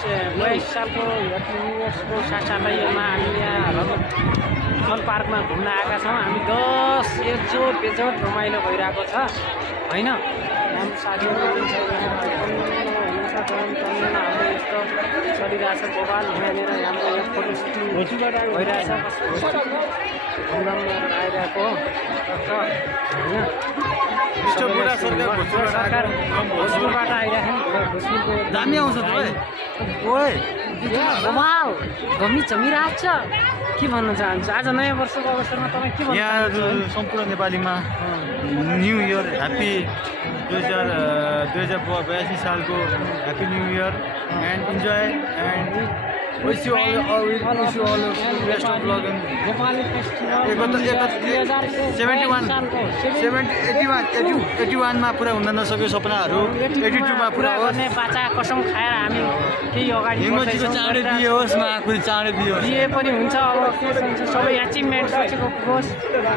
22 सालको happy new इयर्सको साथसाथै हामी यहाँ फन पार्कमा घुम्न आएका छौँ। हामी 10 एकजोट बेजोट रमाइलो भइरहेको छ होइन। हाम्रो साथीहरू हुनुहुन्छ हाम्रो यस्तो चलिरहेछ बबाल यहाँनिर हाम्रो यहाँ फोटो सुटिङ भइरहेछ आइरहेको होइन। सरकार भोजपुरबाट आइरहेको दामी आउँछ घमी जमिरहेको छ। के भन्न चाहन्छु आज नयाँ वर्षको अवसरमा तपाईँ के भन्नु चाहन्छु? सम्पूर्ण नेपालीमा न्यू इयर ह्याप्पी 2082 सालको happy new year and enjoy and wish you all best of luck in Nepali festival 81 मा पुरा हुन नसक्यो सपनाहरू 82 मा पुरा गर्ने बाचा कसम खाएर हामी केही अगाडि चाँडै दियोस् महाकुरी चाँडै दियोस् दिए पनि हुन्छ। अब के हुन्छ सबै एचिभमेन्ट सोचेको होस्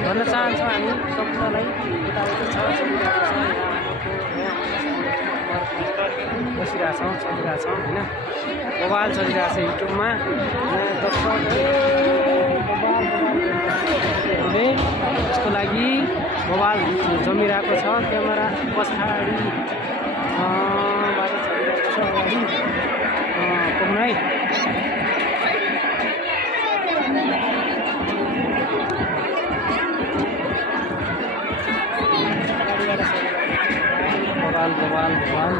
भन्न चाहन्छौँ हामी सबैलाई। यताउति छ बसिरहेछौँ चलिरहेछौँ होइन। मोबाइल चलिरहेछ युट्युबमा यसको लागि मोबाइल जमिरहेको छ। क्यामेरा पछाडि चलिरहेको छ अगाडि पुग्नु है। मोबाइल